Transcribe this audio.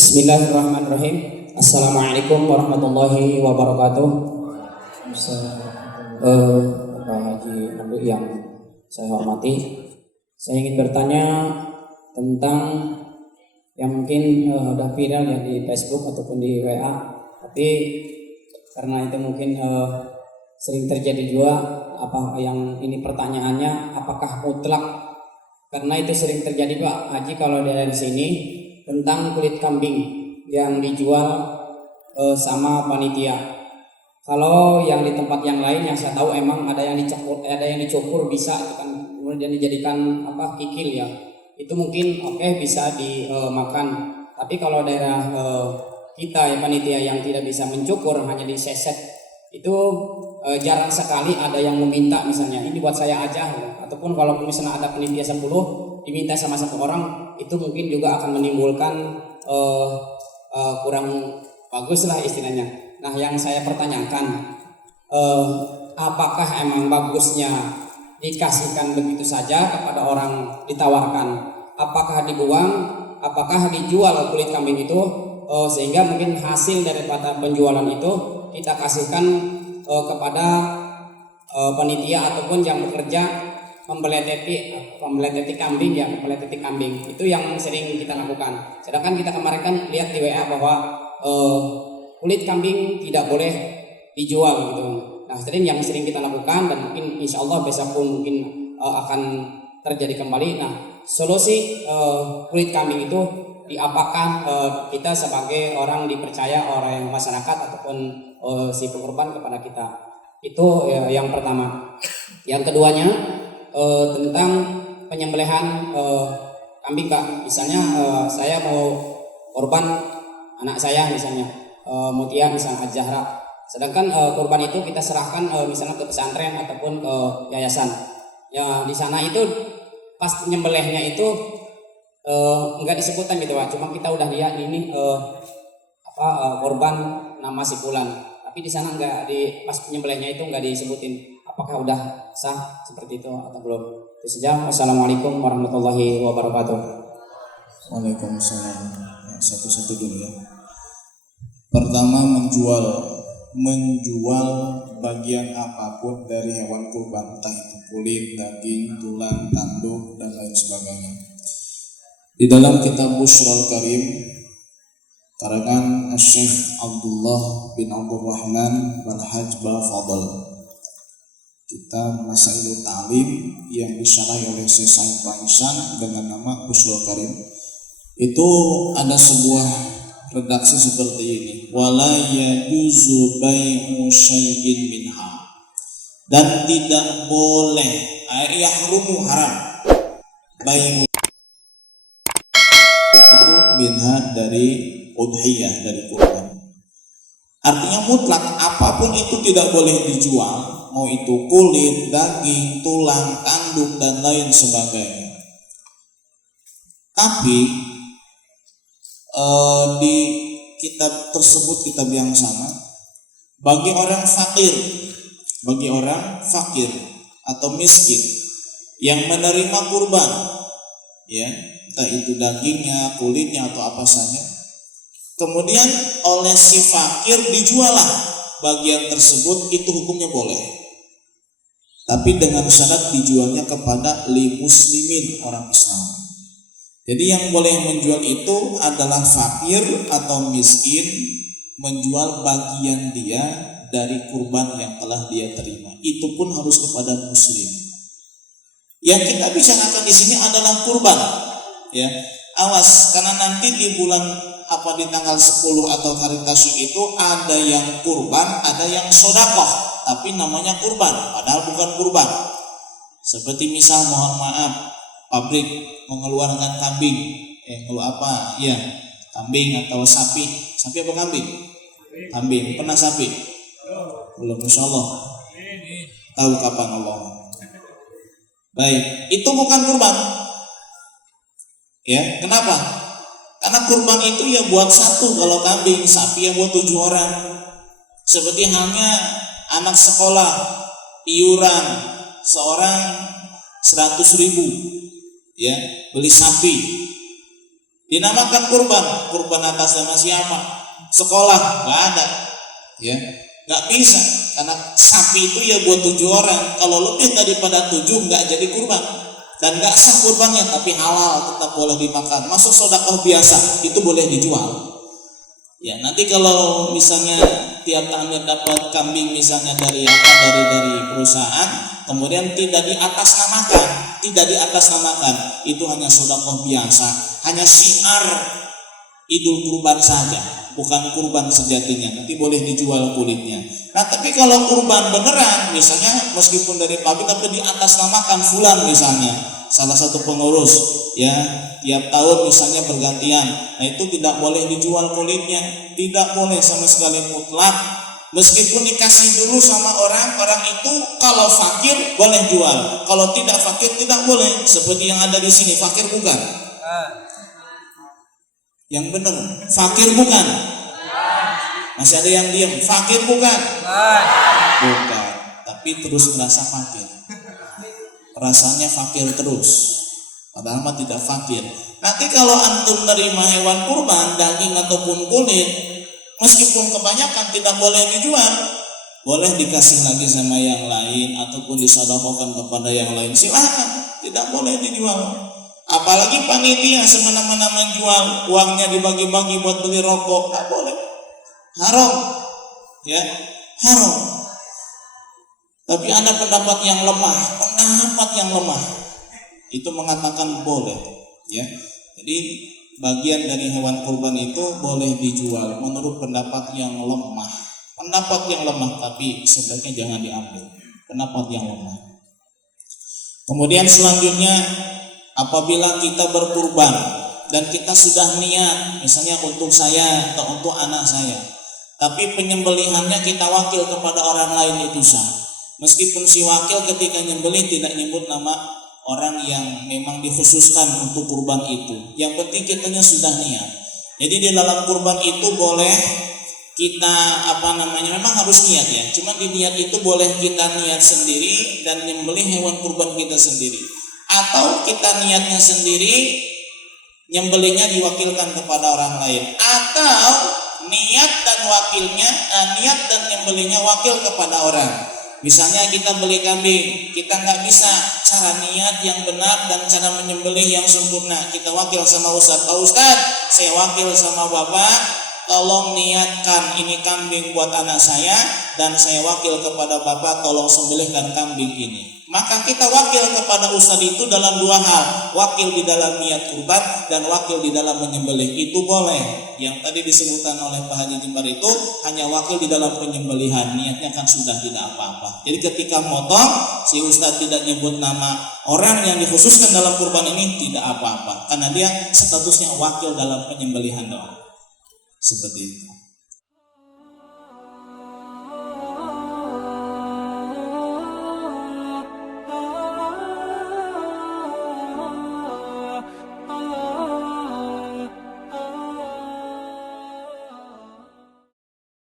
Bismillahirrahmanirrahim. Assalamualaikum warahmatullahi wabarakatuh. Bapak Haji Abdul yang saya hormati, saya ingin bertanya tentang yang mungkin udah viral ya di Facebook ataupun di WA, tapi karena itu mungkin sering terjadi juga. Apa yang ini pertanyaannya, apakah mutlak? Karena itu sering terjadi Pak Haji kalau dari sini tentang kulit kambing yang dijual sama panitia. Kalau yang di tempat yang lain yang saya tahu emang ada yang dicukur bisa itu kan, kemudian dijadikan kikil ya. Itu mungkin bisa dimakan. Tapi kalau daerah kita ya panitia yang tidak bisa mencukur, hanya diseset, itu jarang sekali ada yang meminta misalnya ini buat saya aja ya. Ataupun kalau misalnya ada panitia 10 diminta sama satu orang, itu mungkin juga akan menimbulkan kurang bagus lah istilahnya. Nah yang saya pertanyakan, apakah emang bagusnya dikasihkan begitu saja kepada orang, ditawarkan, apakah dibuang, apakah dijual kulit kambing itu, sehingga mungkin hasil daripada penjualan itu kita kasihkan kepada panitia ataupun yang bekerja membeloteti kambing ya, membeloteti kambing. Itu yang sering kita lakukan. Sedangkan kita kemarin kan lihat di WA bahwa kulit kambing tidak boleh dijual gitu. Nah, yang sering kita lakukan dan mungkin insya Allah besok pun mungkin akan terjadi kembali. Nah, solusi kulit kambing itu diapakan kita sebagai orang dipercaya oleh masyarakat ataupun si pengorban kepada kita. Itu yang pertama. Yang keduanya tentang penyembelihan kambing Pak. Misalnya saya mau korban anak saya misalnya Mutia misalnya Al-Zahra. Sedangkan korban itu kita serahkan misalnya ke pesantren ataupun ke yayasan. Ya di sana itu pas penyembelihnya itu enggak disebutkan gitu Pak. Cuma kita udah lihat ini korban nama si Fulan. Tapi di sana enggak pas penyembelihnya itu enggak disebutin. Apakah udah sah seperti itu atau belum? Itu saja. Wassalamualaikum warahmatullahi wabarakatuh. Waalaikumsalam. Satu-satu dulu ya. Pertama, menjual bagian apapun dari hewan kurban, entah itu kulit, daging, tulang, tanduk dan lain sebagainya. Di dalam kitab Bushrul Karim karangan Syekh Abdullah bin Abdul Rahman Al-Hajj Fadl, kitab Masailul Ta'lim yang disyarahi oleh Syekh Said Fahisan dengan nama Bushrul Karim, itu ada sebuah redaksi seperti ini: wala yajuzu bai'u syai'in minha, dan tidak boleh yahrumu haram bai'u minha dari udhiyah, dari kurban. Artinya mutlak apapun itu tidak boleh dijual, mau itu kulit, daging, tulang, tanduk dan lain sebagainya. Tapi di kitab tersebut, kitab yang sama, bagi orang fakir atau miskin yang menerima kurban, ya, entah itu dagingnya, kulitnya atau apa saja, kemudian oleh si fakir dijualah bagian tersebut, itu hukumnya boleh. Tapi dengan syarat dijualnya kepada li muslimin, orang Islam. Jadi yang boleh menjual itu adalah fakir atau miskin, menjual bagian dia dari kurban yang telah dia terima. Itu pun harus kepada muslim. Yang kita bicarakan di sini adalah kurban, ya. Awas, karena nanti di bulan di tanggal 10 atau hari tasyrik itu ada yang kurban, ada yang sodakoh, tapi namanya kurban, padahal bukan kurban. Seperti misal, mohon maaf, pabrik mengeluarkan kambing, kambing atau sapi apa kambing? Kambing, pernah sapi? Belum, insya Allah. Tahu kapan Allah. Baik, itu bukan kurban. Ya, kenapa? Karena kurban itu ya buat satu, kalau kambing, sapi yang buat 7 orang. Seperti halnya anak sekolah, iuran seorang 100.000, ya, beli sapi. Dinamakan kurban. Kurban atas nama siapa? Sekolah nggak ada, ya nggak bisa, karena sapi itu ya buat 7 orang. Kalau lebih daripada 7 nggak jadi kurban dan nggak sah kurbannya, tapi halal, tetap boleh dimakan. Masuk sedekah biasa itu boleh dijual. Ya nanti kalau misalnya tiap tahun dapat kambing misalnya dari perusahaan, kemudian tidak diatasnamakan, itu hanya sedekah biasa, hanya syiar Idul Kurban saja, bukan kurban sejatinya. Nanti boleh dijual kulitnya. Nah tapi kalau kurban beneran, misalnya meskipun dari pabrik tapi diatasnamakan fulan misalnya, salah satu pengurus, ya tiap tahun misalnya bergantian, nah itu tidak boleh dijual kulitnya, tidak boleh sama sekali, mutlak. Meskipun dikasih dulu sama orang itu kalau fakir boleh jual, kalau tidak fakir tidak boleh. Seperti yang ada di sini, fakir bukan? Yang benar, fakir bukan? Masih ada yang diam, fakir bukan? Bukan, tapi terus merasa fakir. Rasanya fakir terus, padahal mah tidak fakir. Nanti kalau antum menerima hewan kurban, daging ataupun kulit, meskipun kebanyakan tidak boleh dijual, boleh dikasih lagi sama yang lain ataupun disedekahkan kepada yang lain, silakan, tidak boleh dijual. Apalagi panitia semena-mena menjual, uangnya dibagi-bagi buat beli rokok, nggak boleh, haram, ya haram. Tapi ada pendapat yang lemah itu mengatakan boleh, ya. Jadi bagian dari hewan kurban itu boleh dijual menurut pendapat yang lemah. Tapi sebaiknya jangan diambil. Pendapat yang lemah. Kemudian selanjutnya, apabila kita berkurban dan kita sudah niat, misalnya untuk saya atau untuk anak saya, tapi penyembelihannya kita wakil kepada orang lain, itu sah. Meskipun si wakil ketika nyembelih tidak nyebut nama orang yang memang dikhususkan untuk kurban itu, yang penting kitanya sudah niat. Jadi di dalam kurban itu boleh kita memang harus niat, ya. Cuma di niat itu boleh kita niat sendiri dan nyembelih hewan kurban kita sendiri, atau kita niatnya sendiri, nyembelihnya diwakilkan kepada orang lain, atau niat dan nyembelihnya wakil kepada orang. Misalnya kita beli kambing, kita nggak bisa cara niat yang benar dan cara menyembelih yang sempurna, kita wakil sama Ustadz. Pak Ustadz, saya wakil sama Bapak, tolong niatkan ini kambing buat anak saya, dan saya wakil kepada Bapak, tolong sembelihkan kambing ini. Maka kita wakil kepada Ustadz itu dalam 2 hal, wakil di dalam niat kurban dan wakil di dalam menyembelih, itu boleh. Yang tadi disebutkan oleh Pak Haji Jembar itu hanya wakil di dalam penyembelihan, niatnya kan sudah tidak apa-apa. Jadi ketika motong, si Ustadz tidak nyebut nama orang yang dikhususkan dalam kurban ini, tidak apa-apa, karena dia statusnya wakil dalam penyembelihan doang. Seperti itu.